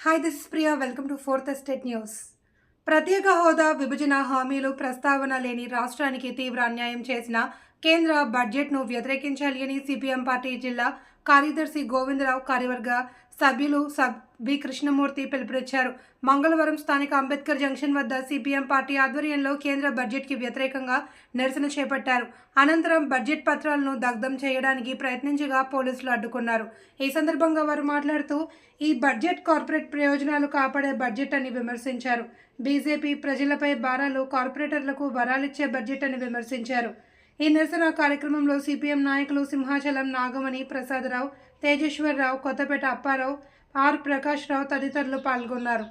Hi this Priya welcome to fourth estate news ప్రత్యేక హోదా విభజన హామీలు ప్రస్తావన లేని రాష్ట్రానికి తీవ్ర అన్యాయం చేసిన కేంద్ర బడ్జెట్ను వ్యతిరేకించాలి అని సిపిఎం పార్టీ జిల్లా కార్యదర్శి గోవిందరావు కార్యవర్గ సభ్యులు సబ్ బి కృష్ణమూర్తి పిలుపునిచ్చారు. మంగళవారం స్థానిక అంబేద్కర్ జంక్షన్ వద్ద సిపిఎం పార్టీ ఆధ్వర్యంలో కేంద్ర బడ్జెట్కి వ్యతిరేకంగా నిరసన చేపట్టారు. అనంతరం బడ్జెట్ పత్రాలను దగ్ధం చేయడానికి ప్రయత్నించగా పోలీసులు అడ్డుకున్నారు. ఈ సందర్భంగా వారు మాట్లాడుతూ ఈ బడ్జెట్ కార్పొరేట్ ప్రయోజనాలు కాపాడే బడ్జెట్ అని విమర్శించారు. బీజేపీ ప్రజలపై భారాలు కార్పొరేటర్లకు వరాలిచ్చే బడ్జెట్ అని విమర్శించారు. ఈ నిరసన కార్యక్రమంలో సిపిఎం నాయకులు సింహాచలం నాగమణి ప్రసాదరావు తేజేశ్వరరావు కొత్తపేట అప్పారావు ఆర్ ప్రకాష్ రావు తదితరులు పాల్గొన్నారు.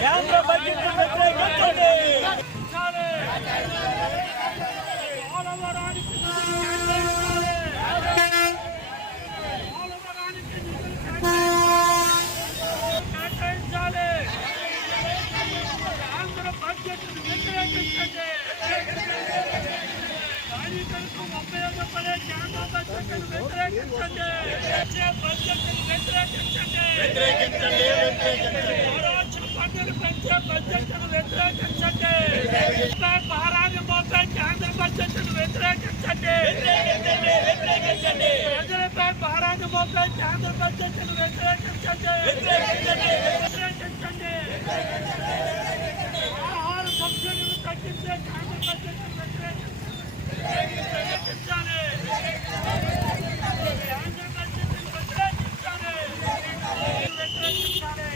కేంద్ర బడ్జెట్ వ్యతిరేకించండి ఆంధ్ర బడ్జెట్ వ్యతిరేకించండి కేంద్ర బడ్జెట్ వ్యతిరేకించండి వచ్చే బడ్జెట్ వ్యతిరేకించండి. వ్యతిరేకించండి. వ్యతిరేకించండి పన్నులు పెంచే బడ్జెట్ వ్యతిరేకించండి. భారాన్ని మోపే కేంద్ర బడ్జెట్ వ్యతిరేకించండి. వ్యతిరేకించండి ప్రజలపై భారాన్ని మోపే కేంద్ర బడ్జెట్ వ్యతిరేకించండి. వ్యతిరేకించండి. ఆహార సబ్సిడీలు తగ్గించే కేంద్ర బడ్జెట్ వ్యతిరేకించాలి కేంద్ర బడ్జెట్ వ్యతిరేకించాలి వ్యతిరేకించాలి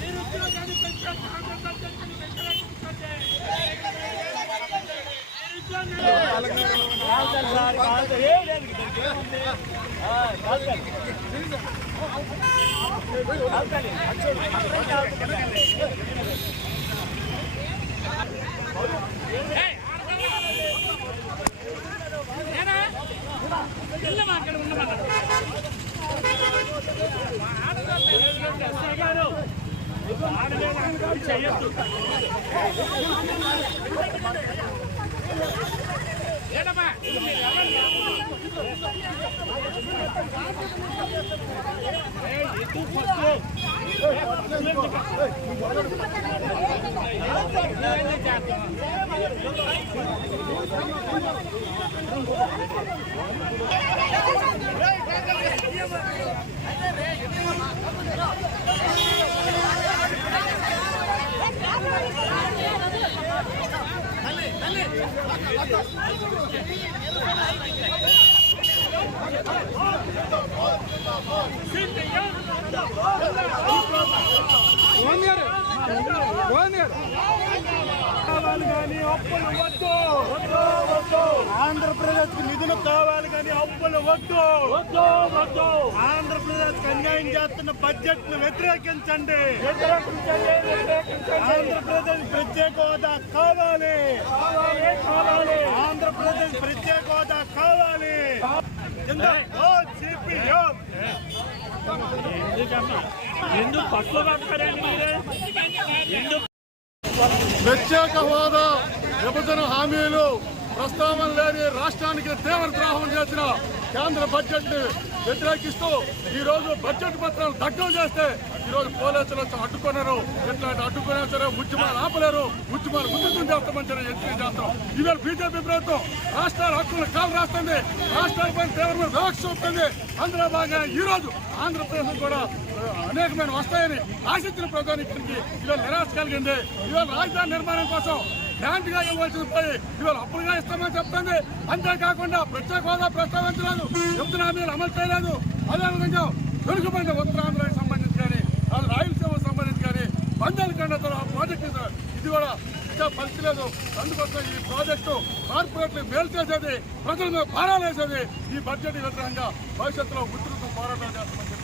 నిరుద్యోగాన్ని పెంచే కేంద్ర బడ్జెట్ వ్యతిరేకించండి నిరుద్యోగాన్ని Hey, ఆంధ్రప్రదేశ్కి నిధులు కావాలి కానీ అప్పులు వద్దు. వద్దు వద్దు. ఆంధ్రప్రదేశ్కి అన్యాయం చేస్తున్న బడ్జెట్ను వ్యతిరేకించండి ఆంధ్రప్రదేశ్ ప్రత్యేక హోదా కావాలి. ప్రత్యేక హోదా కావాలి? ఎందుకు ప్రత్యేక హోదా విభజన హామీలు ప్రస్తావన లేని రాష్ట్రానికి తీవ్ర ద్రోహం చేసిన కేంద్ర బడ్జెట్ని వ్యతిరేకిస్తూ ఈ రోజు బడ్జెట్ పత్రాలు దగ్ధం చేస్తే ఈ రోజు పోలీసులు వచ్చి అడ్డుకున్నారు ఎట్లా అడ్డుకున్నా సరే ఉద్యమాలు ఆపలేరు. ఉద్యమాలు ఉద్యమం చేస్తామని చెప్పి హెచ్చరిక చేస్తాం ఈవేళ బీజేపీ ప్రభుత్వం రాష్ట్రాల హక్కులు కాలు రాస్తుంది. రాష్ట్రాలపై తీవ్రమైన వివక్ష చూపుతుంది. అందులో భాగంగా ఈ రోజు ఆంధ్రప్రదేశ్ కూడా అనేకమైన వస్తాయని ఆశించిన ప్రధాని ఇక్కడికి ఈవేళ నిరాశ కలిగింది. ఈవేళ రాజధాని నిర్మాణం కోసం గ్రాంట్గా ఇవ్వాల్సి ఇవ్వాల్సింది పోయి ఇవాళ అప్పులుగా ఇస్తామని చెప్తుంది. అంతేకాకుండా ప్రత్యేక హోదా ప్రస్తావించలేదు. చెప్తున్నా మీరు అమలు చేయలేదు. అదేవిధంగా వెనుకబడిన ఉత్తరాంధ్రానికి సంబంధించి కానీ అది రాయలసీమకు సంబంధించి కానీ బంధాలకండ ప్రాజెక్టు ఇది కూడా ఇంకా పరిస్థితి లేదు. అందుకోసం ఈ ప్రాజెక్టు కార్పొరేట్లు మేలు చేసేది ప్రజల మీద భారాలు వేసేది. ఈ బడ్జెట్ వ్యతిరేకంగా భవిష్యత్తులో ఉధృత పోరాటం చేస్తామని